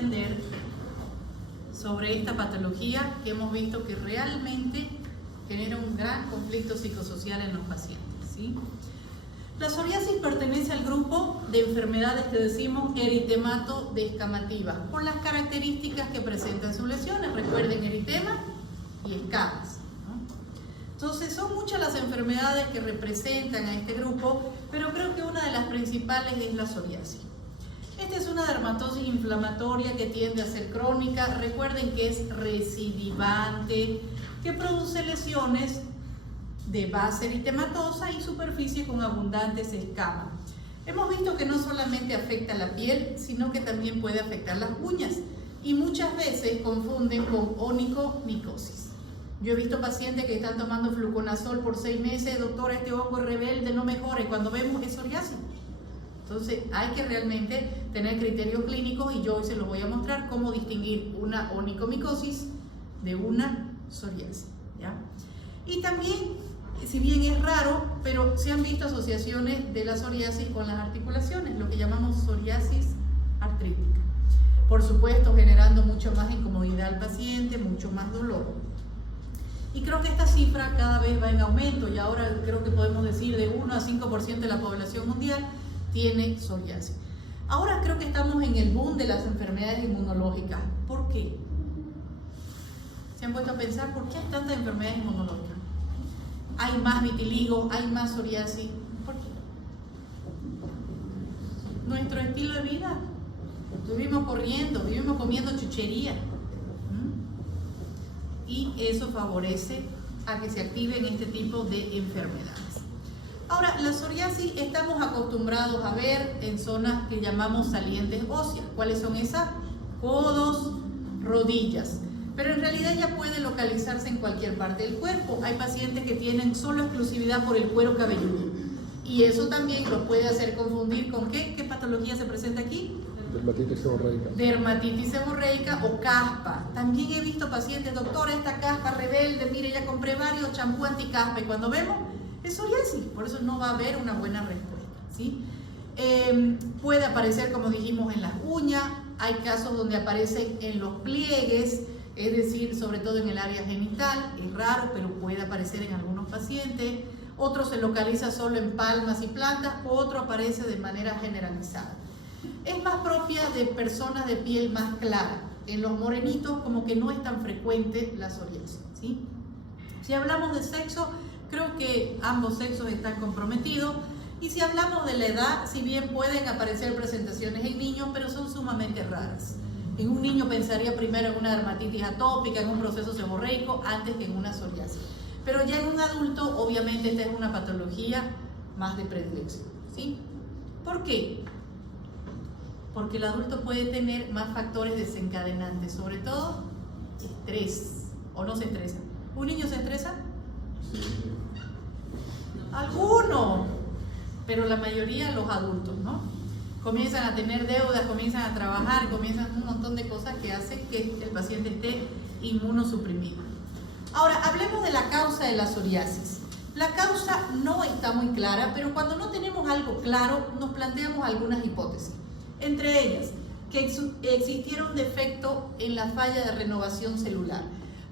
aprender sobre esta patología que hemos visto que realmente genera un gran conflicto psicosocial en los pacientes, ¿sí? La psoriasis pertenece al grupo de enfermedades que decimos eritemato-descamativas, por las características que presentan sus lesiones. Recuerden, eritema y escamas, ¿no? Entonces, son muchas las enfermedades que representan a este grupo, pero creo que una de las principales es la psoriasis. Esta es una dermatosis inflamatoria que tiende a ser crónica. Recuerden que es recidivante, que produce lesiones de base eritematosa y superficie con abundantes escamas. Hemos visto que no solamente afecta la piel, sino que también puede afectar las uñas, y muchas veces confunden con onicomicosis. Yo he visto pacientes que están tomando fluconazol por 6 meses, doctora, este hongo es rebelde, no mejora, y cuando vemos es psoriasis. Entonces hay que realmente tener criterios clínicos, y yo hoy se los voy a mostrar cómo distinguir una onicomicosis de una psoriasis, ¿ya? Y también, si bien es raro, pero se han visto asociaciones de la psoriasis con las articulaciones, lo que llamamos psoriasis artrítica. Por supuesto, generando mucho más incomodidad al paciente, mucho más dolor. Y creo que esta cifra cada vez va en aumento, y ahora creo que podemos decir de 1 a 5% de la población mundial tiene psoriasis. Ahora creo que estamos en el boom de las enfermedades inmunológicas. ¿Por qué? ¿Se han puesto a pensar por qué hay tantas enfermedades inmunológicas? Hay más vitiligo, hay más psoriasis. ¿Por qué? Nuestro estilo de vida. Vivimos corriendo, vivimos comiendo chuchería. Y eso favorece a que se activen este tipo de enfermedades. Ahora, la psoriasis estamos acostumbrados a ver en zonas que llamamos salientes óseas. ¿Cuáles son esas? Codos, rodillas. Pero en realidad ya puede localizarse en cualquier parte del cuerpo. Hay pacientes que tienen solo exclusividad por el cuero cabelludo, y eso también los puede hacer confundir con ¿qué patología se presenta aquí? Dermatitis seborreica. Dermatitis seborreica o caspa. También he visto pacientes, doctora, esta caspa rebelde, mire, ya compré varios champú anticaspa, y cuando vemos es psoriasis. Por eso no va a haber una buena respuesta, ¿sí? Puede aparecer, como dijimos, en las uñas. Hay casos donde aparecen en los pliegues, es decir, sobre todo en el área genital. Es raro, pero puede aparecer en algunos pacientes. Otro se localiza solo en palmas y plantas, otro aparece de manera generalizada. Es más propia de personas de piel más clara. En los morenitos como que no es tan frecuente la psoriasis, ¿sí? Si hablamos de sexo, creo que ambos sexos están comprometidos. Y si hablamos de la edad, si bien pueden aparecer presentaciones en niños, pero son sumamente raras. En un niño pensaría primero en una dermatitis atópica, en un proceso seborreico, antes que en una psoriasis. Pero ya en un adulto, obviamente, esta es una patología más de predilección, ¿sí? ¿Por qué? Porque el adulto puede tener más factores desencadenantes, sobre todo estrés, o no se estresa. ¿Un niño se estresa? Algunos, pero la mayoría los adultos, ¿no? Comienzan a tener deudas, comienzan a trabajar, comienzan un montón de cosas que hacen que el paciente esté inmunosuprimido. Ahora, hablemos de la causa de la psoriasis. La causa no está muy clara, pero cuando no tenemos algo claro, nos planteamos algunas hipótesis. Entre ellas, que existiera un defecto en la falla de renovación celular.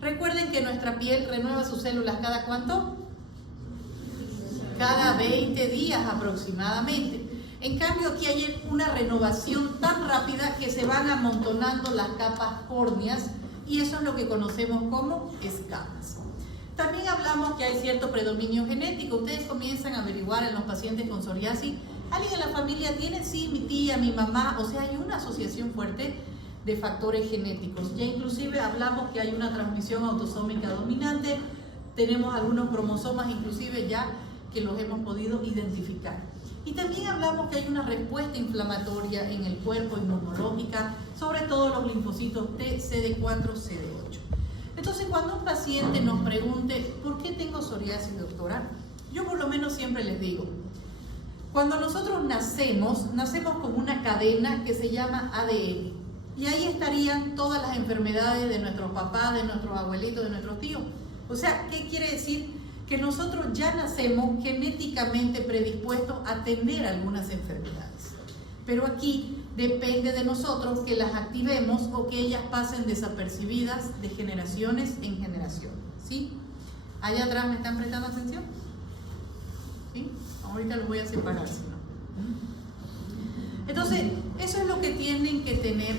Recuerden que nuestra piel renueva sus células ¿cada cuánto? Cada 20 días aproximadamente. En cambio, aquí hay una renovación tan rápida que se van amontonando las capas córneas, y eso es lo que conocemos como escamas. También hablamos que hay cierto predominio genético. Ustedes comienzan a averiguar en los pacientes con psoriasis, ¿alguien en la familia tiene? Sí, mi tía, mi mamá. O sea, hay una asociación fuerte de factores genéticos. Ya inclusive hablamos que hay una transmisión autosómica dominante. Tenemos algunos cromosomas inclusive ya que los hemos podido identificar. Y también hablamos que hay una respuesta inflamatoria en el cuerpo, inmunológica, sobre todo los linfocitos T, CD4, CD8. Entonces, cuando un paciente nos pregunte, ¿por qué tengo psoriasis, doctora? Yo por lo menos siempre les digo, cuando nosotros nacemos con una cadena que se llama ADN. Y ahí estarían todas las enfermedades de nuestros papás, de nuestros abuelitos, de nuestros tíos. O sea, ¿qué quiere decir? Que nosotros ya nacemos genéticamente predispuestos a tener algunas enfermedades. Pero aquí depende de nosotros que las activemos o que ellas pasen desapercibidas de generaciones en generación, ¿sí? Allá atrás, ¿me están prestando atención? ¿Sí? Ahorita los voy a separar, si no. Entonces, eso es lo que tienen que tener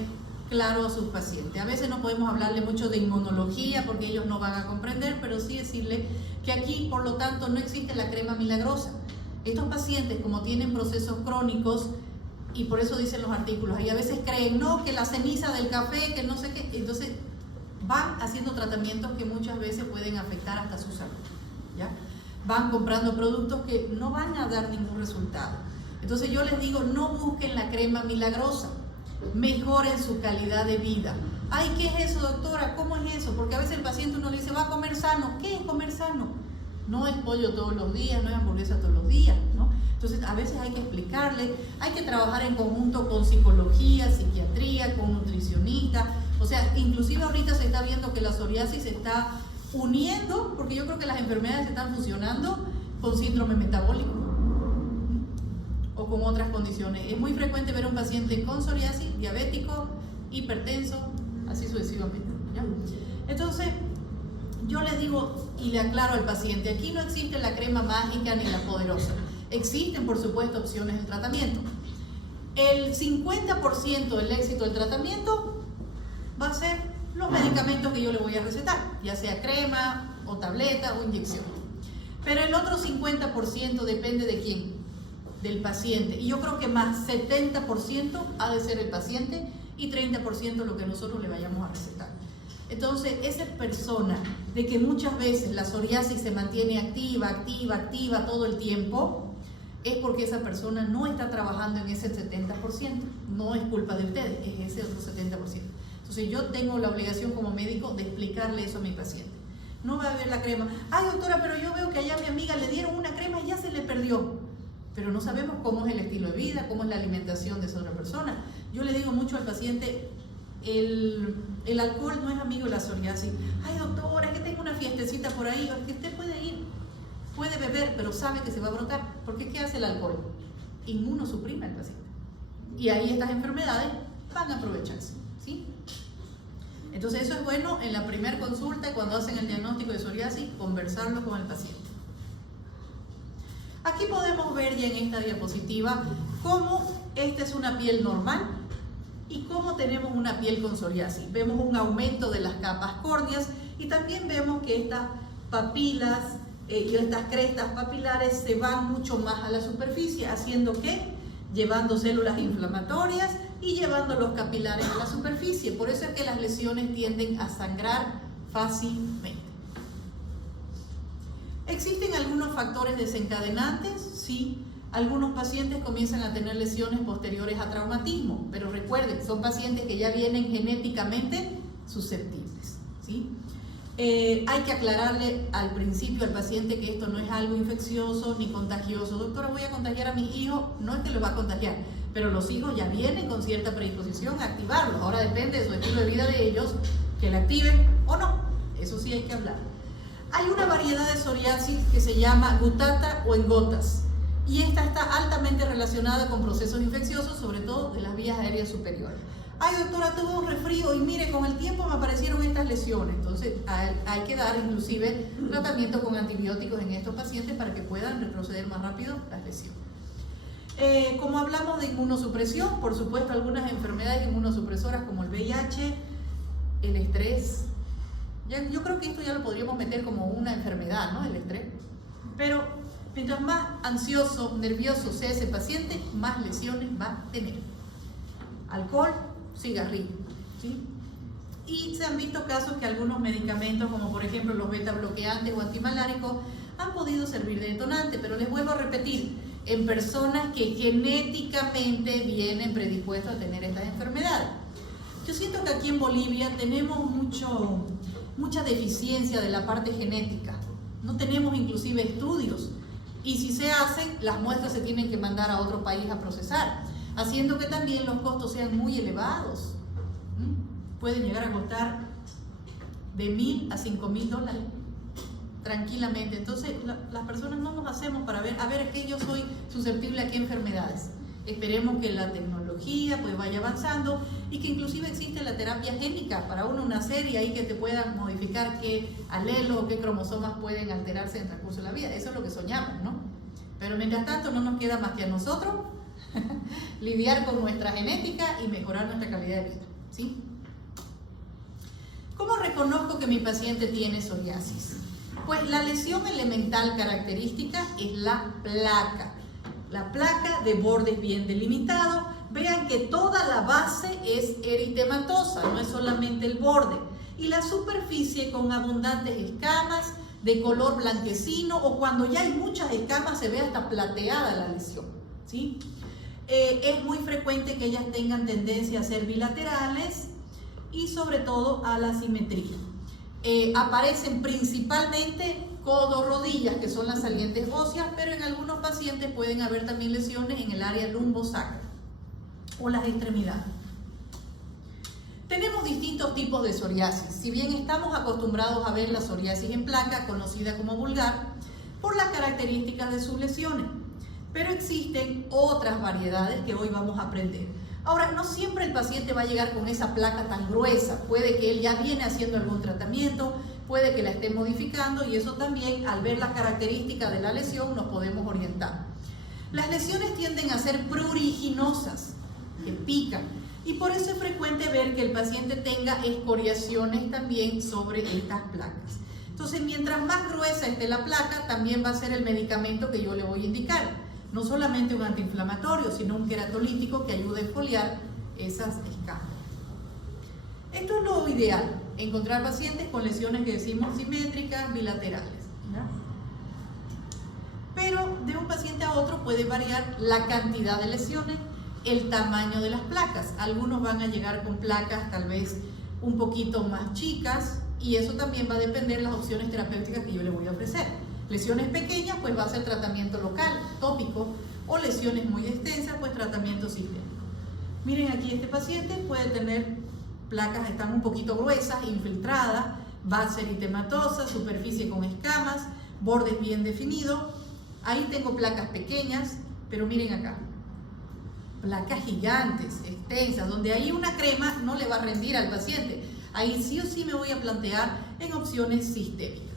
claro a sus pacientes. A veces no podemos hablarle mucho de inmunología porque ellos no van a comprender, pero sí decirle que aquí, por lo tanto, no existe la crema milagrosa. Estos pacientes, como tienen procesos crónicos, y por eso dicen los artículos, y a veces creen, no, que la ceniza del café, que no sé qué, entonces van haciendo tratamientos que muchas veces pueden afectar hasta su salud, ¿ya? Van comprando productos que no van a dar ningún resultado. Entonces yo les digo, no busquen la crema milagrosa, mejoren su calidad de vida. Ay, ¿qué es eso, doctora? ¿Cómo es eso? Porque a veces el paciente uno le dice, va a comer sano. ¿Qué es comer sano? No es pollo todos los días, no es hamburguesa todos los días, ¿no? Entonces a veces hay que explicarle, hay que trabajar en conjunto con psicología, psiquiatría, con nutricionista. O sea, inclusive ahorita se está viendo que la psoriasis se está uniendo, porque yo creo que las enfermedades se están fusionando con síndrome metabólico o con otras condiciones. Es muy frecuente ver a un paciente con psoriasis, diabético, hipertenso, así sucesivamente, ¿ya? Entonces, yo les digo y le aclaro al paciente, aquí no existe la crema mágica ni la poderosa. Existen, por supuesto, opciones de tratamiento. El 50% del éxito del tratamiento va a ser los medicamentos que yo le voy a recetar, ya sea crema o tableta o inyección. Pero el otro 50% depende de quién, del paciente. Y yo creo que más 70% ha de ser el paciente y 30% lo que nosotros le vayamos a recetar. Entonces, esa persona de que muchas veces la psoriasis se mantiene activa todo el tiempo, es porque esa persona no está trabajando en ese 70%. No es culpa de ustedes, es ese otro 70%. Entonces, yo tengo la obligación como médico de explicarle eso a mi paciente. No va a beber la crema. Ay, doctora, pero yo veo que allá a mi amiga le dieron una crema y ya se le perdió. Pero no sabemos cómo es el estilo de vida, cómo es la alimentación de esa otra persona. Yo le digo mucho al paciente, el alcohol no es amigo de la psoriasis. Ay, doctora, es que tengo una fiestecita por ahí. Es que usted puede ir, puede beber, pero sabe que se va a brotar. Porque ¿qué hace el alcohol? Inmunosuprime al paciente. Y ahí estas enfermedades van a aprovecharse, ¿sí? Entonces eso es bueno en la primera consulta, cuando hacen el diagnóstico de psoriasis, conversarlo con el paciente. Aquí podemos ver ya en esta diapositiva cómo esta es una piel normal y cómo tenemos una piel con psoriasis. Vemos un aumento de las capas córneas y también vemos que estas papilas y estas crestas papilares se van mucho más a la superficie, haciendo que llevando células inflamatorias y llevando los capilares a la superficie. Por eso es que las lesiones tienden a sangrar fácilmente. ¿Existen algunos factores desencadenantes? Sí. Algunos pacientes comienzan a tener lesiones posteriores a traumatismo, pero recuerden, son pacientes que ya vienen genéticamente susceptibles, ¿sí? Hay que aclararle al principio al paciente que esto no es algo infeccioso ni contagioso. Doctora, voy a contagiar a mis hijos. No es que los va a contagiar, pero los hijos ya vienen con cierta predisposición a activarlos. Ahora depende de su estilo de vida de ellos, que la activen o no. Eso sí hay que hablar. Hay una variedad de psoriasis que se llama gutata o en gotas. Y esta está altamente relacionada con procesos infecciosos, sobre todo de las vías aéreas superiores. Ay, doctora, tuve un resfrío y mire, con el tiempo me aparecieron estas lesiones. Entonces hay que dar inclusive tratamiento con antibióticos en estos pacientes para que puedan retroceder más rápido las lesiones. Como hablamos de inmunosupresión, por supuesto algunas enfermedades inmunosupresoras como el VIH, el estrés. Yo creo que esto ya lo podríamos meter como una enfermedad, ¿no? El estrés. Pero mientras más ansioso, nervioso sea ese paciente, más lesiones va a tener. Alcohol, cigarrillo, ¿sí? Y se han visto casos que algunos medicamentos, como por ejemplo los beta bloqueantes o antimaláricos, han podido servir de detonante, pero les vuelvo a repetir, en personas que genéticamente vienen predispuestos a tener estas enfermedades. Yo siento que aquí en Bolivia tenemos mucha deficiencia de la parte genética. No tenemos inclusive estudios. Y si se hacen, las muestras se tienen que mandar a otro país a procesar, haciendo que también los costos sean muy elevados. Pueden llegar a costar de $1,000 a $5,000 tranquilamente. Entonces las personas no nos hacemos para ver, a ver, ¿a qué yo soy susceptible a qué enfermedades? Esperemos que la tecnología patología, pues vaya avanzando, y que inclusive existe la terapia génica para uno nacer y ahí que te puedan modificar qué alelos o qué cromosomas pueden alterarse en el transcurso de la vida. Eso es lo que soñamos, ¿no? Pero mientras tanto no nos queda más que a nosotros lidiar con nuestra genética y mejorar nuestra calidad de vida, ¿sí? ¿Cómo reconozco que mi paciente tiene psoriasis? Pues la lesión elemental característica es la placa. La placa de bordes bien delimitados. Vean que toda la base es eritematosa, no es solamente el borde. Y la superficie con abundantes escamas de color blanquecino, o cuando ya hay muchas escamas se ve hasta plateada la lesión, ¿sí? Es muy frecuente que ellas tengan tendencia a ser bilaterales y sobre todo a la simetría. Aparecen principalmente codo-rodillas, que son las salientes óseas, pero en algunos pacientes pueden haber también lesiones en el área lumbosacra o las extremidades. Tenemos distintos tipos de psoriasis. Si bien estamos acostumbrados a ver la psoriasis en placa, conocida como vulgar, por las características de sus lesiones, pero existen otras variedades que hoy vamos a aprender. Ahora, no siempre el paciente va a llegar con esa placa tan gruesa. Puede que él ya viene haciendo algún tratamiento, puede que la esté modificando, y eso también, al ver las características de la lesión, nos podemos orientar. Las lesiones tienden a ser pruriginosas, que pican, y por eso es frecuente ver que el paciente tenga escoriaciones también sobre estas placas. Entonces, mientras más gruesa esté la placa, también va a ser el medicamento que yo le voy a indicar. No solamente un antiinflamatorio, sino un queratolítico que ayude a exfoliar esas escamas. Esto es lo ideal, encontrar pacientes con lesiones que decimos simétricas, bilaterales, ¿no? Pero de un paciente a otro puede variar la cantidad de lesiones, el tamaño de las placas. Algunos van a llegar con placas tal vez un poquito más chicas, y eso también va a depender de las opciones terapéuticas que yo le voy a ofrecer. Lesiones pequeñas, pues va a ser tratamiento local, tópico, o lesiones muy extensas, pues tratamiento sistémico. Miren aquí, este paciente puede tener placas que están un poquito gruesas, infiltradas, base eritematosa, superficie con escamas, bordes bien definidos. Ahí tengo placas pequeñas, pero miren acá, placas gigantes, extensas, donde ahí una crema no le va a rendir al paciente. Ahí sí o sí me voy a plantear en opciones sistémicas.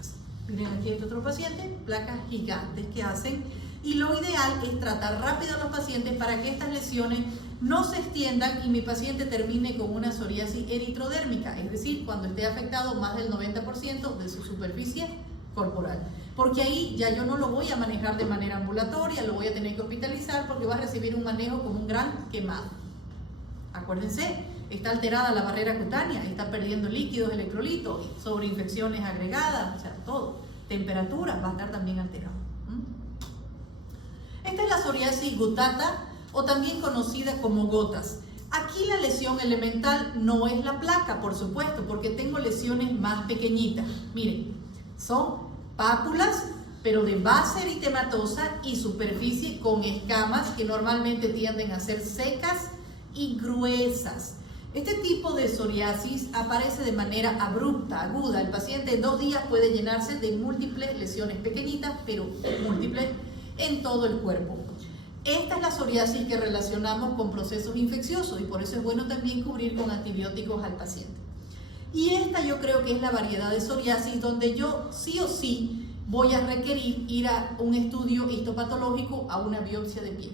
Miren aquí este otro paciente, placas gigantes que hacen, y lo ideal es tratar rápido a los pacientes para que estas lesiones no se extiendan y mi paciente termine con una psoriasis eritrodérmica, es decir, cuando esté afectado más del 90% de su superficie corporal. Porque ahí ya yo no lo voy a manejar de manera ambulatoria, lo voy a tener que hospitalizar porque va a recibir un manejo como un gran quemado. Acuérdense, está alterada la barrera cutánea, está perdiendo líquidos, electrolitos, sobreinfecciones agregadas, o sea, todo. Temperatura va a estar también alterada. Esta es la psoriasis gutata, o también conocida como gotas. Aquí la lesión elemental no es la placa, por supuesto, porque tengo lesiones más pequeñitas. Miren, son pápulas, pero de base eritematosa y superficie con escamas que normalmente tienden a ser secas y gruesas. Este tipo de psoriasis aparece de manera abrupta, aguda. El paciente en 2 días puede llenarse de múltiples lesiones pequeñitas, pero múltiples en todo el cuerpo. Esta es la psoriasis que relacionamos con procesos infecciosos, y por eso es bueno también cubrir con antibióticos al paciente. Y esta yo creo que es la variedad de psoriasis donde yo sí o sí voy a requerir ir a un estudio histopatológico, a una biopsia de piel.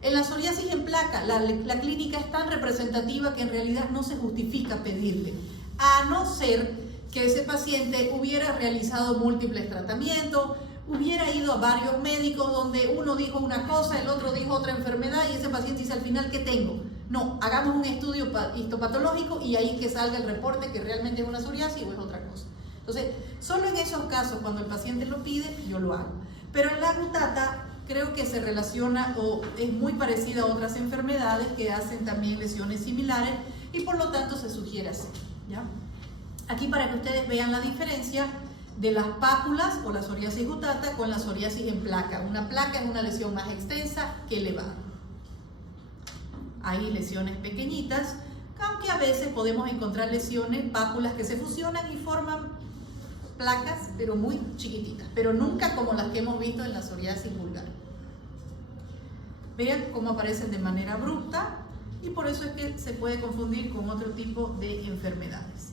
En la psoriasis en placa, la clínica es tan representativa que en realidad no se justifica pedirle, a no ser que ese paciente hubiera realizado múltiples tratamientos, hubiera ido a varios médicos donde uno dijo una cosa, el otro dijo otra enfermedad, y ese paciente dice al final, ¿qué tengo? No, hagamos un estudio histopatológico y ahí que salga el reporte que realmente es una psoriasis o es otra cosa. Entonces, solo en esos casos, cuando el paciente lo pide, yo lo hago. Pero en la gutata creo que se relaciona o es muy parecida a otras enfermedades que hacen también lesiones similares, y por lo tanto se sugiere hacer, ¿ya? Aquí para que ustedes vean la diferencia de las pápulas o la psoriasis gutata con la psoriasis en placa. Una placa es una lesión más extensa que elevada. Hay lesiones pequeñitas, aunque a veces podemos encontrar lesiones, pápulas que se fusionan y forman placas, pero muy chiquititas, pero nunca como las que hemos visto en la psoriasis vulgar. Vean cómo aparecen de manera abrupta, y por eso es que se puede confundir con otro tipo de enfermedades.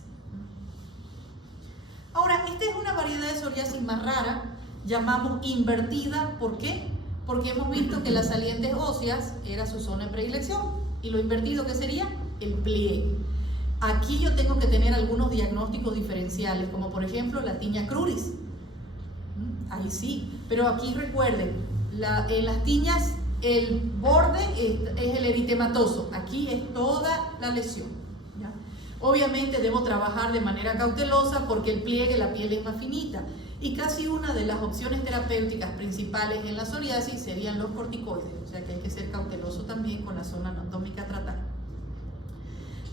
Ahora, esta es una variedad de psoriasis más rara, llamamos invertida. ¿Por qué? Porque hemos visto que las salientes óseas era su zona de predilección, y lo invertido, ¿qué sería? El pliegue. Aquí yo tengo que tener algunos diagnósticos diferenciales, como por ejemplo la tiña cruris. Ahí sí, pero aquí recuerden, en las tiñas el borde es el eritematoso, aquí es toda la lesión, ¿ya? Obviamente debo trabajar de manera cautelosa porque el pliegue, la piel es más finita, y casi una de las opciones terapéuticas principales en la psoriasis serían los corticoides, o sea que hay que ser cauteloso también con la zona anatómica a tratar.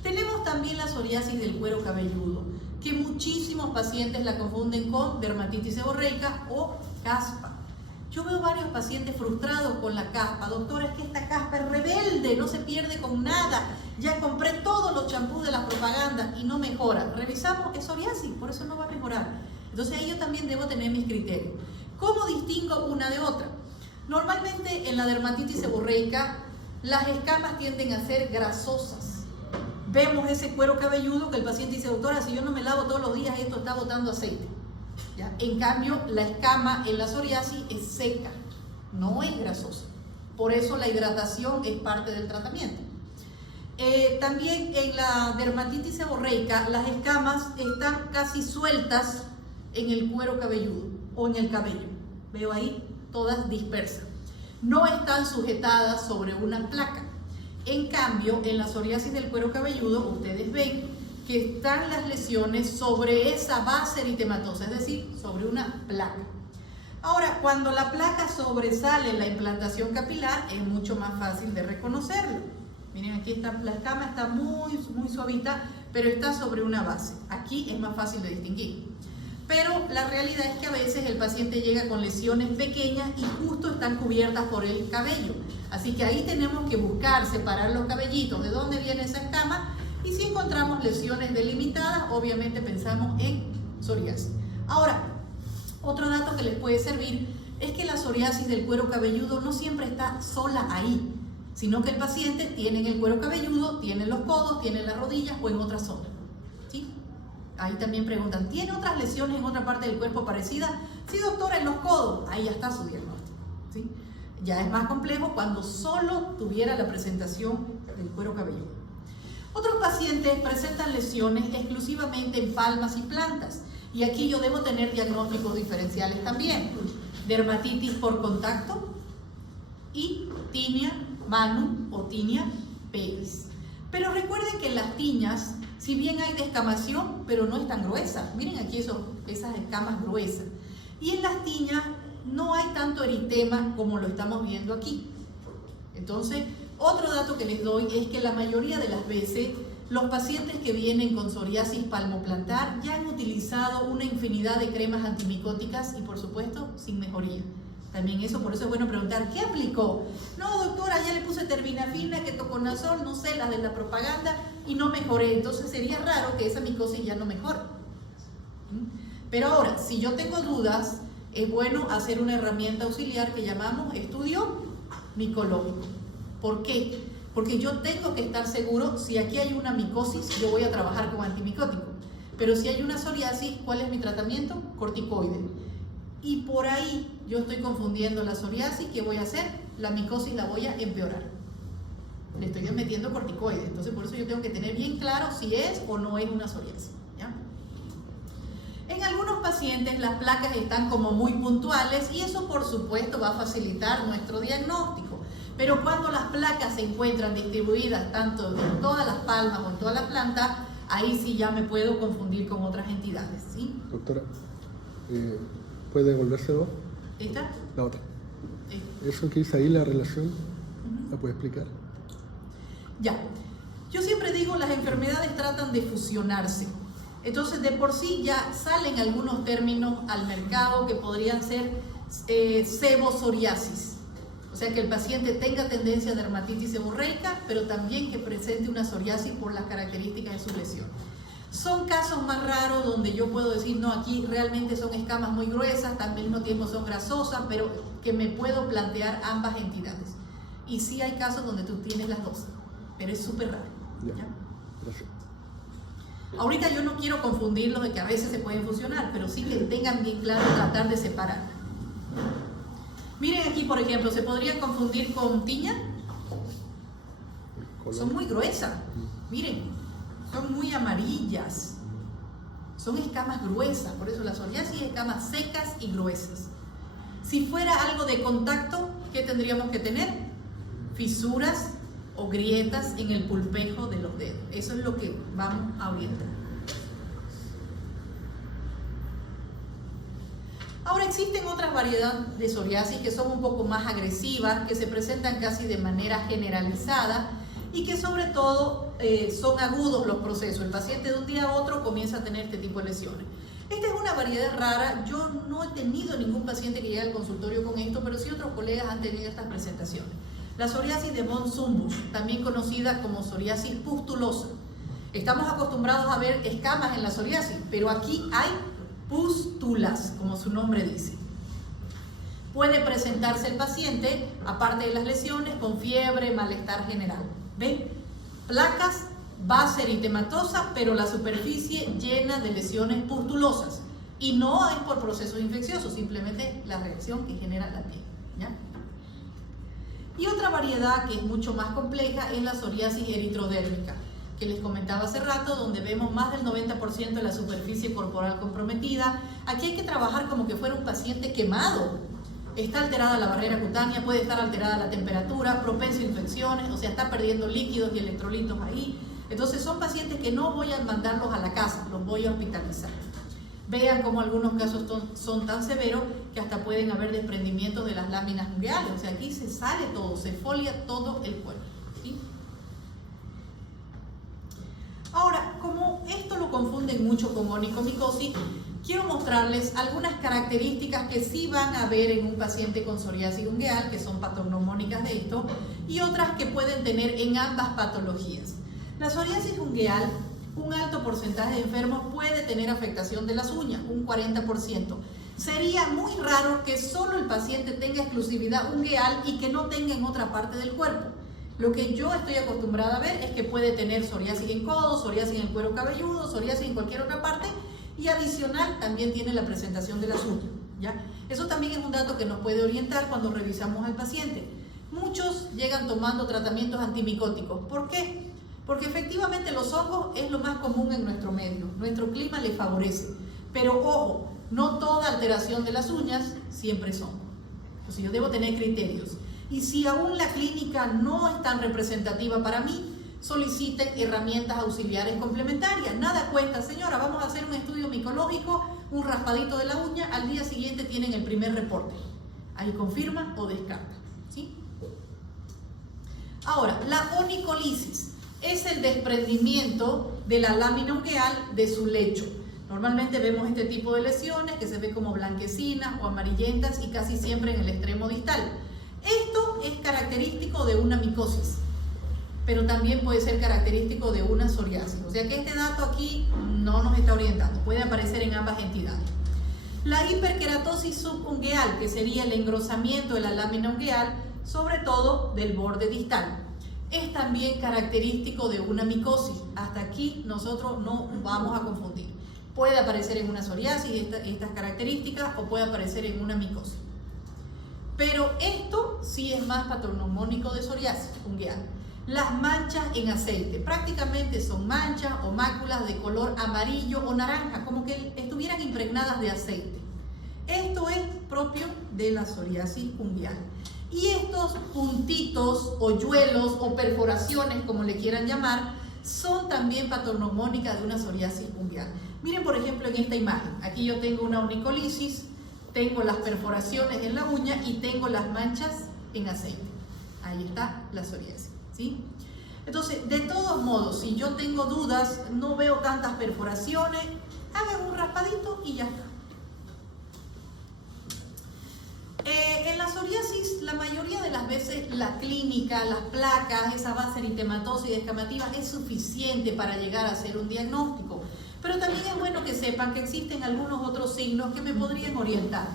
Tenemos también la psoriasis del cuero cabelludo, que muchísimos pacientes la confunden con dermatitis seborreica o caspa. Yo veo varios pacientes frustrados con la caspa. Doctora, es que esta caspa es rebelde, no se pierde con nada. Ya compré todos los champús de las propagandas y no mejora. Revisamos, es psoriasis, por eso no va a mejorar. Entonces ahí yo también debo tener mis criterios. ¿Cómo distingo una de otra? Normalmente en la dermatitis seborreica las escamas tienden a ser grasosas. Vemos ese cuero cabelludo que el paciente dice, doctora, si yo no me lavo todos los días, esto está botando aceite, ¿ya? En cambio, la escama en la psoriasis es seca, no es grasosa. Por eso la hidratación es parte del tratamiento. También en la dermatitis seborreica, las escamas están casi sueltas en el cuero cabelludo o en el cabello. Veo ahí, todas dispersas. No están sujetadas sobre una placa. En cambio, en la psoriasis del cuero cabelludo, ustedes ven que están las lesiones sobre esa base eritematosa, es decir, sobre una placa. Ahora, cuando la placa sobresale en la implantación capilar, es mucho más fácil de reconocerlo. Miren, aquí está, la escama está muy suavita, pero está sobre una base. Aquí es más fácil de distinguir. Pero la realidad es que a veces el paciente llega con lesiones pequeñas y justo están cubiertas por el cabello. Así que ahí tenemos que buscar, separar los cabellitos, de dónde viene esa escama, y si encontramos lesiones delimitadas, obviamente pensamos en psoriasis. Ahora, otro dato que les puede servir es que la psoriasis del cuero cabelludo no siempre está sola ahí, sino que el paciente tiene en el cuero cabelludo, tiene en los codos, tiene en las rodillas o en otra zona. ¿Sí? Ahí también preguntan, ¿tiene otras lesiones en otra parte del cuerpo parecidas? Sí, doctora, en los codos. Ahí ya está su diagnóstico, ¿sí? Ya es más complejo cuando solo tuviera la presentación del cuero cabelludo. Otros pacientes presentan lesiones exclusivamente en palmas y plantas, y aquí yo debo tener diagnósticos diferenciales también. Dermatitis por contacto y tinea manu o tinea pedis. Pero recuerden que en las tiñas, si bien hay descamación, pero no es tan gruesa. Miren aquí esas escamas gruesas. Y en las tiñas no hay tanto eritema como lo estamos viendo aquí. Entonces, otro dato que les doy es que la mayoría de las veces los pacientes que vienen con psoriasis palmoplantar ya han utilizado una infinidad de cremas antimicóticas y por supuesto sin mejoría. También eso, por eso es bueno preguntar, ¿qué aplicó? No, doctora, ya le puse terbinafina, ketoconazol, no sé, las de la propaganda y no mejoré. Entonces sería raro que esa micosis ya no mejore. Pero ahora, si yo tengo dudas, es bueno hacer una herramienta auxiliar que llamamos estudio micológico. ¿Por qué? Porque yo tengo que estar seguro, si aquí hay una micosis, yo voy a trabajar con antimicótico. Pero si hay una psoriasis, ¿cuál es mi tratamiento? Corticoide. Y por ahí yo estoy confundiendo la psoriasis, ¿qué voy a hacer? La micosis la voy a empeorar. Le estoy metiendo corticoide. Entonces por eso yo tengo que tener bien claro si es o no es una psoriasis, ¿ya? En algunos pacientes las placas están como muy puntuales y eso por supuesto va a facilitar nuestro diagnóstico. Pero cuando las placas se encuentran distribuidas tanto en todas las palmas o en toda la planta, ahí sí ya me puedo confundir con otras entidades, ¿sí? Doctora, ¿puede devolverse dos? ¿Esta? La otra. Eso que dice ahí, la relación, ¿la puede explicar? Ya. Yo siempre digo, las enfermedades tratan de fusionarse. Entonces, de por sí ya salen algunos términos al mercado que podrían ser sebosoriasis. O sea, que el paciente tenga tendencia a dermatitis seborreica, pero también que presente una psoriasis por las características de su lesión. Son casos más raros donde yo puedo decir, no, aquí realmente son escamas muy gruesas, también al mismo tiempo son grasosas, pero que me puedo plantear ambas entidades. Y sí hay casos donde tú tienes las dos. pero es súper raro. ¿Ya? Gracias. Ahorita yo no quiero confundirlos de que a veces se pueden fusionar, pero sí que tengan bien claro tratar de separar. Miren aquí, por ejemplo, ¿se podría confundir con tiña? Son muy gruesas. Miren, son muy amarillas. Son escamas gruesas, por eso la psoriasis es escamas secas y gruesas. Si fuera algo de contacto, ¿qué tendríamos que tener? Fisuras o grietas en el pulpejo de los dedos. Eso es lo que vamos a orientar. Ahora existen otras variedades de psoriasis que son un poco más agresivas, que se presentan casi de manera generalizada y que sobre todo son agudos los procesos. El paciente de un día a otro comienza a tener este tipo de lesiones. Esta es una variedad rara. Yo no he tenido ningún paciente que llegue al consultorio con esto, pero sí otros colegas han tenido estas presentaciones. La psoriasis de von Sumbus, también conocida como psoriasis pustulosa. Estamos acostumbrados a ver escamas en la psoriasis, pero aquí hay pústulas, como su nombre dice. Puede presentarse el paciente, aparte de las lesiones, con fiebre, malestar general. ¿Ven? Placas, base eritematosa, pero la superficie llena de lesiones pustulosas. Y no es por procesos infecciosos, simplemente la reacción que genera la piel. ¿Ya? Y otra variedad que es mucho más compleja es la psoriasis eritrodérmica, que les comentaba hace rato, donde vemos más del 90% de la superficie corporal comprometida. Aquí hay que trabajar como que fuera un paciente quemado. Está alterada la barrera cutánea, puede estar alterada la temperatura, propenso a infecciones, o sea, está perdiendo líquidos y electrolitos ahí. Entonces son pacientes que no voy a mandarlos a la casa, los voy a hospitalizar. Vean cómo algunos casos son tan severos que hasta pueden haber desprendimientos de las láminas ungueales. O sea, aquí se sale todo, se folia todo el cuerpo. ¿Sí? Ahora, como esto lo confunden mucho con onicomicosis, quiero mostrarles algunas características que sí van a ver en un paciente con psoriasis ungueal, que son patognomónicas de esto, y otras que pueden tener en ambas patologías. La psoriasis ungueal, un alto porcentaje de enfermos puede tener afectación de las uñas, un 40%. Sería muy raro que solo el paciente tenga exclusividad ungueal y que no tenga en otra parte del cuerpo. Lo que yo estoy acostumbrada a ver es que puede tener psoriasis en codo, psoriasis en el cuero cabelludo, psoriasis en cualquier otra parte, y adicional también tiene la presentación de las uñas. ¿Ya? Eso también es un dato que nos puede orientar cuando revisamos al paciente. Muchos llegan tomando tratamientos antimicóticos. ¿Por qué? Porque efectivamente los hongos es lo más común en nuestro medio, nuestro clima le favorece, pero ojo, no toda alteración de las uñas siempre es hongo. Entonces yo debo tener criterios, y si aún la clínica no es tan representativa para mí, soliciten herramientas auxiliares complementarias. Nada cuesta, señora, vamos a hacer un estudio micológico, un raspadito de la uña, al día siguiente tienen el primer reporte, ahí confirma o descarta. ¿Sí? Ahora, la onicolisis es el desprendimiento de la lámina ungueal de su lecho. Normalmente vemos este tipo de lesiones que se ve como blanquecinas o amarillentas y casi siempre en el extremo distal. Esto es característico de una micosis, pero también puede ser característico de una psoriasis. O sea que este dato aquí no nos está orientando, puede aparecer en ambas entidades. La hiperkeratosis subungueal, que sería el engrosamiento de la lámina ungueal, sobre todo del borde distal, es también característico de una micosis. Hasta aquí nosotros no vamos a confundir. Puede aparecer en una psoriasis estas características o puede aparecer en una micosis. Pero esto sí es más patognomónico de psoriasis ungueal. Las manchas en aceite, prácticamente son manchas o máculas de color amarillo o naranja, como que estuvieran impregnadas de aceite. Esto es propio de la psoriasis ungueal. Y estos puntitos, hoyuelos o perforaciones, como le quieran llamar, son también patognomónicas de una psoriasis ungueal. Miren, por ejemplo, en esta imagen. Aquí yo tengo una onicolisis, tengo las perforaciones en la uña y tengo las manchas en aceite. Ahí está la psoriasis, ¿sí? Entonces, de todos modos, si yo tengo dudas, no veo tantas perforaciones, hagan un raspadito y ya está. En la psoriasis, la mayoría de las veces la clínica, las placas, esa base eritematosa y descamativa es suficiente para llegar a hacer un diagnóstico. Pero también es bueno que sepan que existen algunos otros signos que me podrían orientar.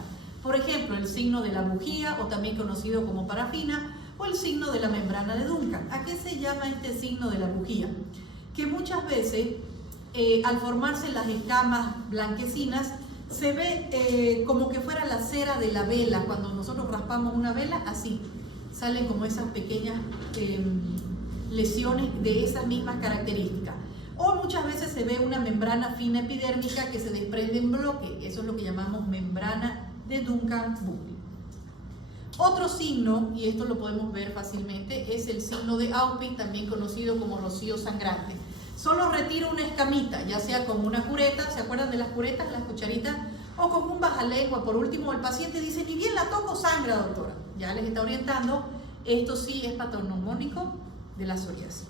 Por ejemplo, el signo de la bujía, o también conocido como parafina, o el signo de la membrana de Duncan. ¿A qué se llama este signo de la bujía? Que muchas veces al formarse las escamas blanquecinas se ve como que fuera la cera de la vela. Cuando nosotros raspamos una vela, así salen como esas pequeñas lesiones de esas mismas características. O muchas veces se ve una membrana fina epidérmica que se desprende en bloque. Eso es lo que llamamos membrana de Duncan-Buckley. Otro signo, y esto lo podemos ver fácilmente, es el signo de Auping, también conocido como rocío sangrante. Solo retiro una escamita, ya sea con una cureta, ¿se acuerdan de las curetas, las cucharitas? O con un bajalengua. Por último, el paciente dice, ni bien la toco, sangra, doctora. Ya les está orientando. Esto sí es patognomónico de la psoriasis.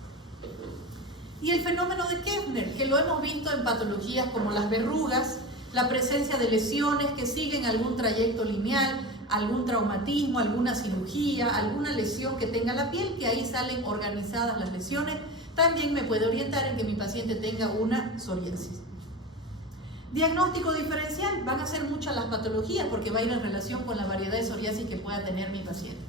Y el fenómeno de Kepner, que lo hemos visto en patologías como las verrugas, la presencia de lesiones que siguen algún trayecto lineal, algún traumatismo, alguna cirugía, alguna lesión que tenga la piel, que ahí salen organizadas las lesiones, también me puede orientar en que mi paciente tenga una psoriasis. Diagnóstico diferencial, van a ser muchas las patologías porque va a ir en relación con la variedad de psoriasis que pueda tener mi paciente.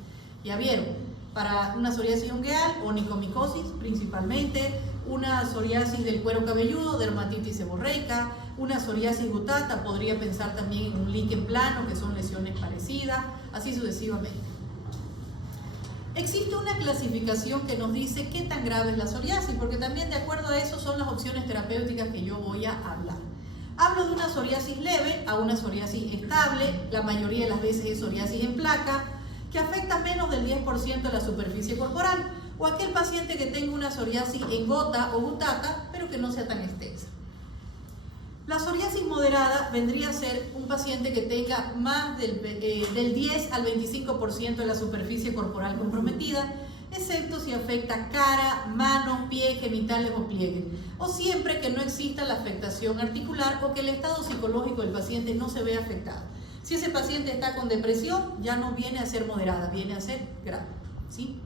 Ya vieron, para una psoriasis ungueal, onicomicosis principalmente, una psoriasis del cuero cabelludo, dermatitis seborreica, una psoriasis gutata, podría pensar también en un líquen plano, que son lesiones parecidas, así sucesivamente. Existe una clasificación que nos dice qué tan grave es la psoriasis, porque también de acuerdo a eso son las opciones terapéuticas que yo voy a hablar. Hablo de una psoriasis leve a una psoriasis estable, la mayoría de las veces es psoriasis en placa, que afecta menos del 10% de la superficie corporal, o aquel paciente que tenga una psoriasis en gota o gutata, pero que no sea tan extensa. La psoriasis moderada vendría a ser un paciente que tenga más del 10 al 25% de la superficie corporal comprometida, excepto si afecta cara, manos, pies, genitales o pliegues, o siempre que no exista la afectación articular o que el estado psicológico del paciente no se vea afectado. Si ese paciente está con depresión, ya no viene a ser moderada, viene a ser grave, ¿sí?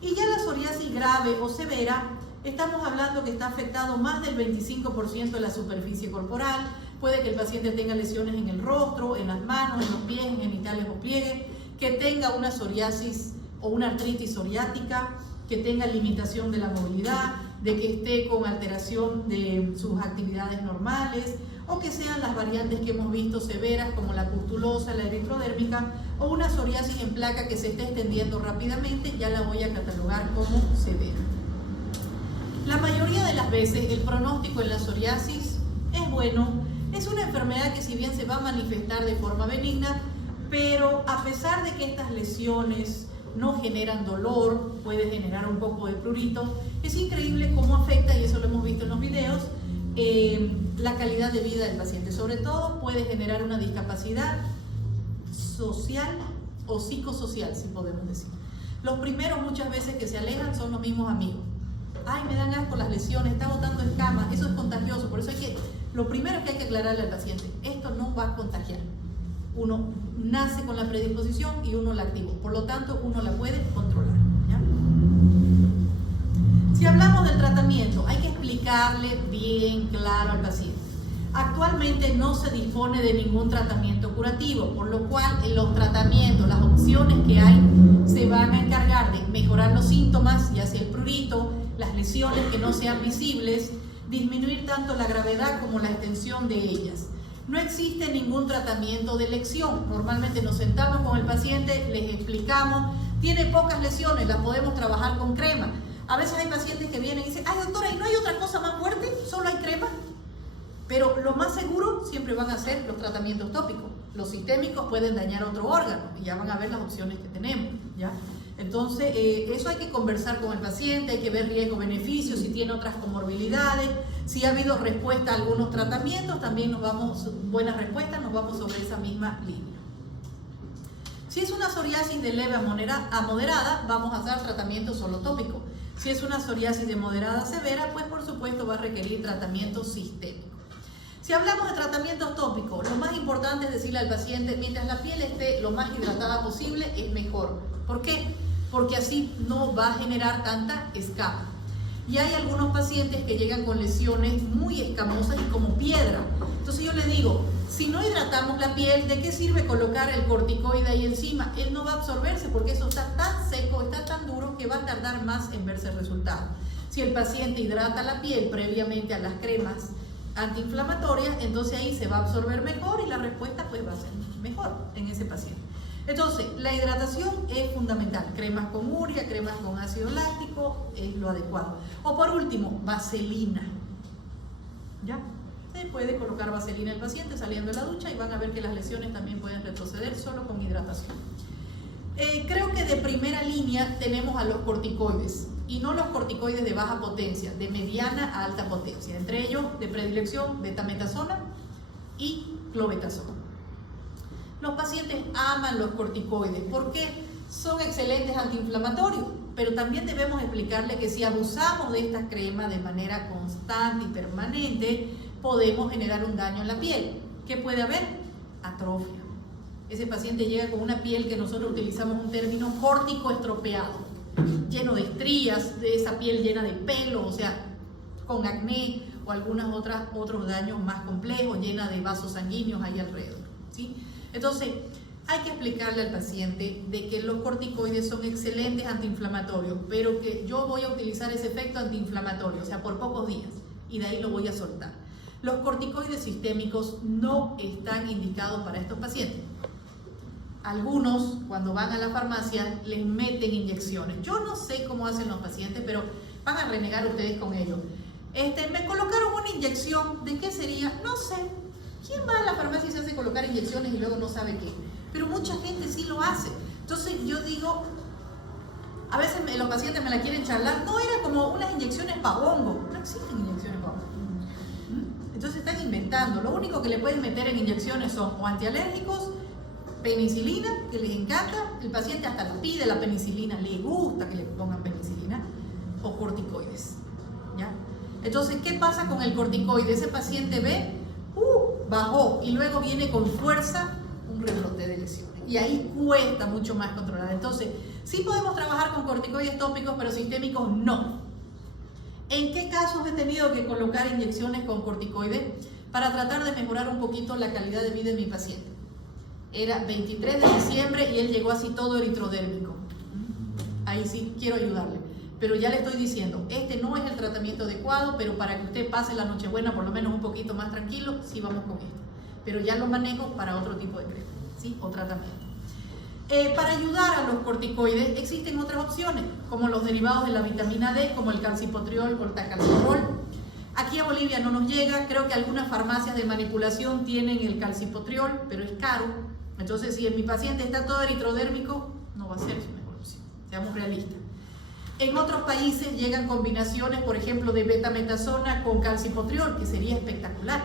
Y ya la psoriasis grave o severa, estamos hablando que está afectado más del 25% de la superficie corporal, puede que el paciente tenga lesiones en el rostro, en las manos, en los pies, en genitales o pliegues, que tenga una psoriasis o una artritis psoriática, que tenga limitación de la movilidad, de que esté con alteración de sus actividades normales, o que sean las variantes que hemos visto severas como la pustulosa, la eritrodérmica, o una psoriasis en placa que se esté extendiendo rápidamente, ya la voy a catalogar como severa. La mayoría de las veces el pronóstico en la psoriasis es bueno, es una enfermedad que si bien se va a manifestar de forma benigna, pero a pesar de que estas lesiones no generan dolor, puede generar un poco de prurito, es increíble cómo afecta, y eso lo hemos visto en los videos, la calidad de vida del paciente. Sobre todo puede generar una discapacidad social o psicosocial, si podemos decir. Los primeros muchas veces que se alejan son los mismos amigos. Ay, me dan asco las lesiones, está botando escamas, eso es contagioso. Por eso lo primero que hay que aclararle al paciente, esto no va a contagiar. Uno nace con la predisposición y uno la activa, por lo tanto uno la puede controlar, ¿ya? Si hablamos del tratamiento, hay que explicarle bien claro al paciente. Actualmente no se dispone de ningún tratamiento curativo, por lo cual en los tratamientos, las opciones que hay, se van a encargar de mejorar los síntomas, ya sea el prurito, las lesiones que no sean visibles, disminuir tanto la gravedad como la extensión de ellas. No existe ningún tratamiento de elección. Normalmente nos sentamos con el paciente, les explicamos, tiene pocas lesiones, las podemos trabajar con crema. A veces hay pacientes que vienen y dicen, ay doctora, ¿y no hay otra cosa más fuerte? ¿Solo hay crema? Pero lo más seguro siempre van a ser los tratamientos tópicos. Los sistémicos pueden dañar otro órgano y ya van a ver las opciones que tenemos, ¿ya? Entonces, eso hay que conversar con el paciente, hay que ver riesgo-beneficio, si tiene otras comorbilidades, si ha habido respuesta a algunos tratamientos, también buenas respuestas, nos vamos sobre esa misma línea. Si es una psoriasis de leve a moderada, vamos a dar tratamiento solo tópico. Si es una psoriasis de moderada a severa, pues por supuesto va a requerir tratamiento sistémico. Si hablamos de tratamientos tópicos, lo más importante es decirle al paciente, mientras la piel esté lo más hidratada posible, es mejor. ¿Por qué? Porque así no va a generar tanta escama. Y hay algunos pacientes que llegan con lesiones muy escamosas y como piedra. Entonces yo le digo, si no hidratamos la piel, ¿de qué sirve colocar el corticoide ahí encima? Él no va a absorberse porque eso está tan seco, está tan duro que va a tardar más en verse el resultado. Si el paciente hidrata la piel previamente a las cremas antiinflamatorias, entonces ahí se va a absorber mejor y la respuesta pues va a ser mejor en ese paciente. Entonces, la hidratación es fundamental. Cremas con urea, cremas con ácido láctico es lo adecuado. O por último, vaselina. ¿Ya? Se puede colocar vaselina al paciente saliendo de la ducha y van a ver que las lesiones también pueden retroceder solo con hidratación. Creo que de primera línea tenemos a los corticoides, y no los corticoides de baja potencia, de mediana a alta potencia. Entre ellos, de predilección, betametasona y clobetasona. Los pacientes aman los corticoides porque son excelentes antiinflamatorios, pero también debemos explicarle que si abusamos de esta crema de manera constante y permanente, podemos generar un daño en la piel. ¿Qué puede haber? Atrofia. Ese paciente llega con una piel que nosotros utilizamos un término córtico estropeado, lleno de estrías, de esa piel llena de pelo, o sea, con acné o algunos otros daños más complejos, llena de vasos sanguíneos ahí alrededor, ¿sí? Entonces, hay que explicarle al paciente de que los corticoides son excelentes antiinflamatorios, pero que yo voy a utilizar ese efecto antiinflamatorio, o sea, por pocos días, y de ahí lo voy a soltar. Los corticoides sistémicos no están indicados para estos pacientes. Algunos, cuando van a la farmacia, les meten inyecciones. Yo no sé cómo hacen los pacientes, pero van a renegar ustedes con ellos. Me colocaron una inyección, ¿de qué sería? No sé. ¿Quién va a la farmacia y se hace colocar inyecciones y luego no sabe qué? Pero mucha gente sí lo hace. Entonces yo digo, a veces los pacientes me la quieren charlar, no era como unas inyecciones para hongo. No existen inyecciones para hongo. Entonces están inventando. Lo único que le pueden meter en inyecciones son o antialérgicos, penicilina, que les encanta, el paciente hasta la pide la penicilina, le gusta que le pongan penicilina, o corticoides, ¿ya? Entonces, ¿qué pasa con el corticoide? Ese paciente ve, bajó, y luego viene con fuerza un rebrote de lesiones, y ahí cuesta mucho más controlar. Entonces, sí podemos trabajar con corticoides tópicos, pero sistémicos no. ¿En qué casos he tenido que colocar inyecciones con corticoides para tratar de mejorar un poquito la calidad de vida de mi paciente? Era 23 de diciembre y él llegó así todo eritrodérmico. Ahí sí quiero ayudarle, pero ya le estoy diciendo, este no es el tratamiento adecuado, pero para que usted pase la Nochebuena por lo menos un poquito más tranquilo, sí vamos con esto. Pero ya lo manejo para otro tipo de crema, ¿sí? O tratamiento. Para ayudar a los corticoides existen otras opciones, como los derivados de la vitamina D, como el calcipotriol o el tacalciprol. Aquí a Bolivia no nos llega, creo que algunas farmacias de manipulación tienen el calcipotriol, pero es caro. Entonces, si mi paciente está todo eritrodérmico, no va a ser su mejor opción, seamos realistas. En otros países llegan combinaciones, por ejemplo, de betametasona con calcipotriol, que sería espectacular.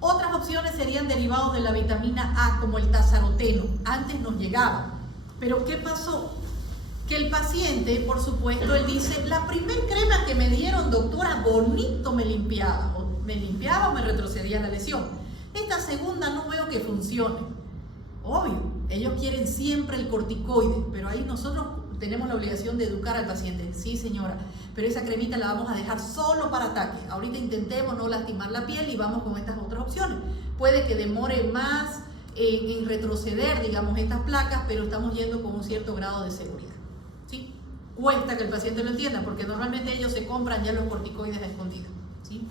Otras opciones serían derivados de la vitamina A, como el tazaroteno. Antes nos llegaba. Pero ¿qué pasó? Que el paciente, por supuesto, él dice, la primer crema que me dieron, doctora, bonito me limpiaba. O me retrocedía la lesión. Esta segunda no veo que funcione. Obvio, ellos quieren siempre el corticoide, pero ahí nosotros tenemos la obligación de educar al paciente. Sí, señora, pero esa cremita la vamos a dejar solo para ataque. Ahorita intentemos no lastimar la piel y vamos con estas otras opciones. Puede que demore más en retroceder, digamos, estas placas, pero estamos yendo con un cierto grado de seguridad. ¿Sí? Cuesta que el paciente lo entienda, porque normalmente ellos se compran ya los corticoides a escondidas. ¿Sí?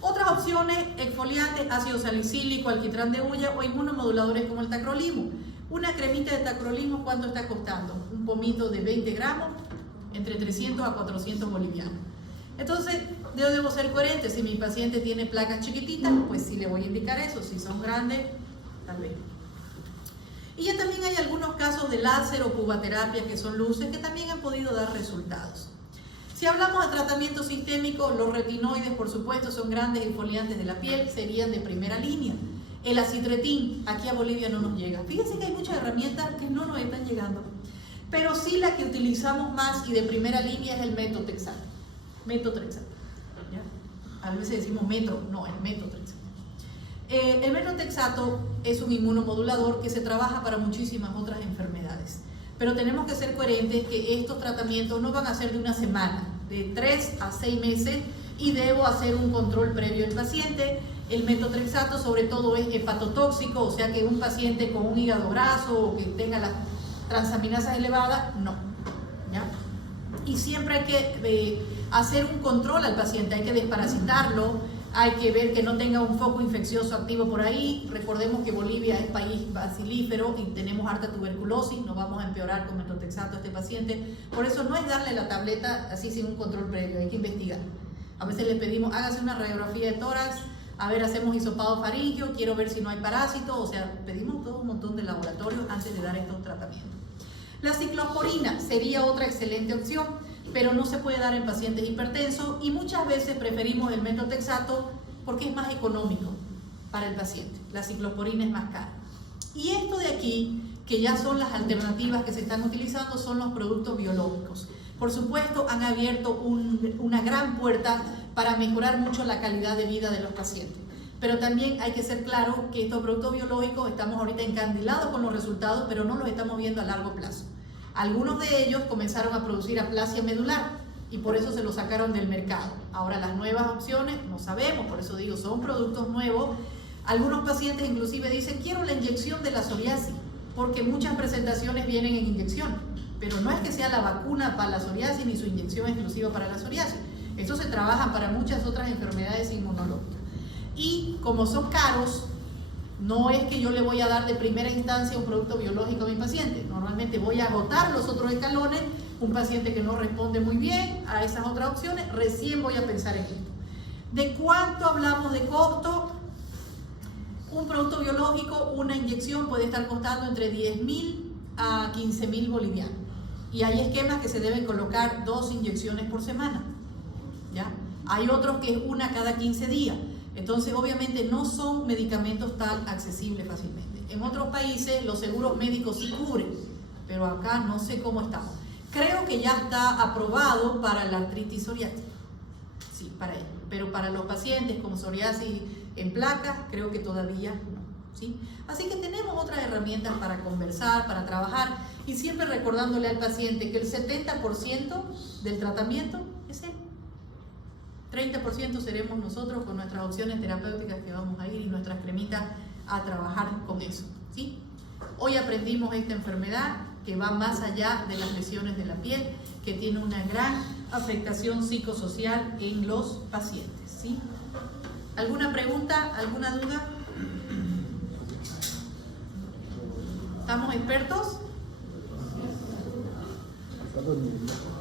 Otras opciones, exfoliantes, ácido salicílico, alquitrán de hulla o inmunomoduladores como el tacrolimus. Una cremita de tacrolimus, ¿cuánto está costando? Un pomito de 20 gramos, entre 300 a 400 bolivianos. Entonces, yo debo ser coherente. Si mi paciente tiene placas chiquititas, pues sí le voy a indicar eso. Si son grandes, tal vez. Y ya también hay algunos casos de láser o cubaterapia, que son luces, que también han podido dar resultados. Si hablamos de tratamiento sistémico, los retinoides, por supuesto, son grandes exfoliantes de la piel, serían de primera línea. El acitretin, aquí a Bolivia no nos llega. Fíjense que hay muchas herramientas que no nos están llegando. Pero sí la que utilizamos más y de primera línea es el metotrexato. ¿Ya? A veces decimos metro, no, el metotrexato. El metotrexato es un inmunomodulador que se trabaja para muchísimas otras enfermedades. Pero tenemos que ser coherentes que estos tratamientos no van a ser de una semana. de 3 a 6 meses y debo hacer un control previo del paciente. El metotrexato sobre todo es hepatotóxico, o sea que un paciente con un hígado graso o que tenga las transaminasas elevadas, no. ¿Ya? Y siempre hay que hacer un control al paciente, hay que desparasitarlo, hay que ver que no tenga un foco infeccioso activo por ahí. Recordemos que Bolivia es país bacilífero y tenemos harta tuberculosis, no vamos a empeorar con metotrexato a este paciente. Por eso no es darle la tableta así sin un control previo, hay que investigar. A veces le pedimos, hágase una radiografía de tórax, a ver, hacemos hisopado faríngeo, quiero ver si no hay parásito, o sea, pedimos todo un montón de laboratorios antes de dar estos tratamientos. La ciclosporina sería otra excelente opción, pero no se puede dar en pacientes hipertensos y muchas veces preferimos el metotrexato porque es más económico para el paciente. La ciclosporina es más cara. Y esto de aquí, que ya son las alternativas que se están utilizando, son los productos biológicos. Por supuesto, han abierto una gran puerta para mejorar mucho la calidad de vida de los pacientes. Pero también hay que ser claro que estos productos biológicos estamos ahorita encandilados con los resultados, pero no los estamos viendo a largo plazo. Algunos de ellos comenzaron a producir aplasia medular y por eso se los sacaron del mercado. Ahora las nuevas opciones no sabemos, por eso digo, son productos nuevos. Algunos pacientes inclusive dicen, quiero la inyección de la psoriasis, porque muchas presentaciones vienen en inyección, pero no es que sea la vacuna para la psoriasis ni su inyección exclusiva para la psoriasis. Esto se trabaja para muchas otras enfermedades inmunológicas. Y como son caros, no es que yo le voy a dar de primera instancia un producto biológico a mi paciente. Normalmente voy a agotar los otros escalones. Un paciente que no responde muy bien a esas otras opciones, recién voy a pensar en esto. ¿De cuánto hablamos de costo? Un producto biológico, una inyección puede estar costando entre 10.000 a 15.000 bolivianos. Y hay esquemas que se deben colocar 2 inyecciones por semana. ¿Ya? Hay otros que es una cada 15 días. Entonces, obviamente, no son medicamentos tan accesibles fácilmente. En otros países, los seguros médicos sí cubren, pero acá no sé cómo estamos. Creo que ya está aprobado para la artritis psoriásica. Sí, para ello. Pero para los pacientes con psoriasis en placas, creo que todavía no. ¿Sí? Así que tenemos otras herramientas para conversar, para trabajar, y siempre recordándole al paciente que el 70% del tratamiento es él. 30% seremos nosotros con nuestras opciones terapéuticas que vamos a ir y nuestras cremitas a trabajar con eso, ¿sí? Hoy aprendimos esta enfermedad que va más allá de las lesiones de la piel, que tiene una gran afectación psicosocial en los pacientes, ¿sí? ¿Alguna pregunta? ¿Alguna duda? ¿Estamos expertos?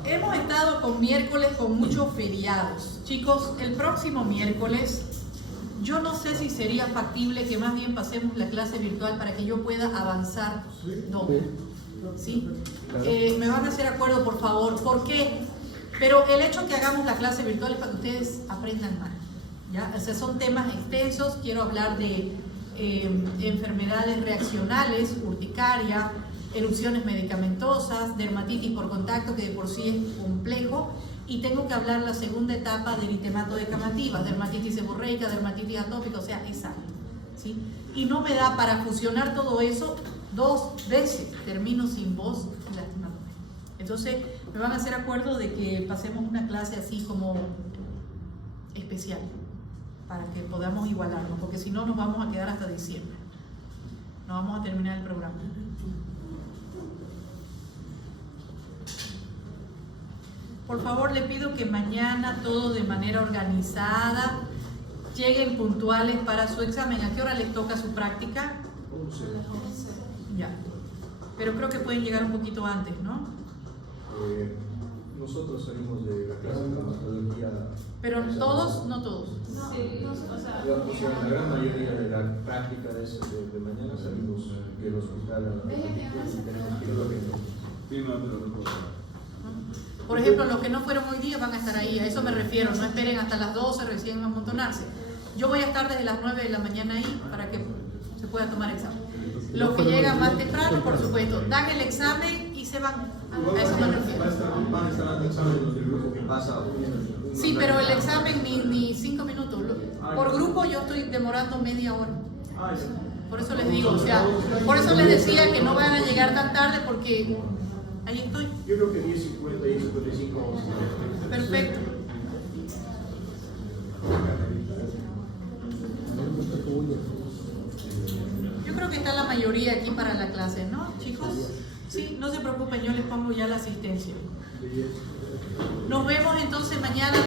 Hemos estado con miércoles con muchos feriados. Chicos, el próximo miércoles, yo no sé si sería factible que más bien pasemos la clase virtual para que yo pueda avanzar doble. ¿Sí? Me van a hacer acuerdo, por favor. ¿Por qué? Pero el hecho que hagamos la clase virtual es para que ustedes aprendan más. ¿Ya? O sea, son temas extensos. Quiero hablar de enfermedades reaccionales, urticaria, erupciones medicamentosas, dermatitis por contacto, que de por sí es complejo, y tengo que hablar la segunda etapa del eritemato de camativas, dermatitis seborreica, dermatitis atópica, o sea, es algo, ¿sí? Y no me da para fusionar todo eso 2 veces, termino sin voz y lastimándome. Entonces, me van a hacer acuerdo de que pasemos una clase así como especial, para que podamos igualarnos, porque si no nos vamos a quedar hasta diciembre, no vamos a terminar el programa. Por favor, le pido que mañana todo de manera organizada, lleguen puntuales para su examen. ¿A qué hora les toca su práctica? 11. Ya. Pero creo que pueden llegar un poquito antes, ¿no? Nosotros salimos de la clase todo el día. Pero todos, no todos. No, la gran mayoría de la práctica de mañana salimos del hospital a y tenemos que ir a Por ejemplo, los que no fueron hoy día van a estar ahí, a eso me refiero, no esperen hasta las 12 recién amontonarse. Yo voy a estar desde las 9 de la mañana ahí para que se pueda tomar examen. Los que llegan más temprano, por supuesto, dan el examen y se van. A eso me refiero. Van a estar dando exámenes del grupo que pasa. Sí, pero el examen ni 5 minutos. Por grupo yo estoy demorando media hora. Por eso les digo, o sea, por eso les decía que no van a llegar tan tarde porque ahí estoy. Yo creo que 10:50 y 10:55 vamos a Perfecto. Yo creo que está la mayoría aquí para la clase, ¿no, chicos? Sí, no se preocupen, yo les pongo ya la asistencia. Nos vemos entonces mañana.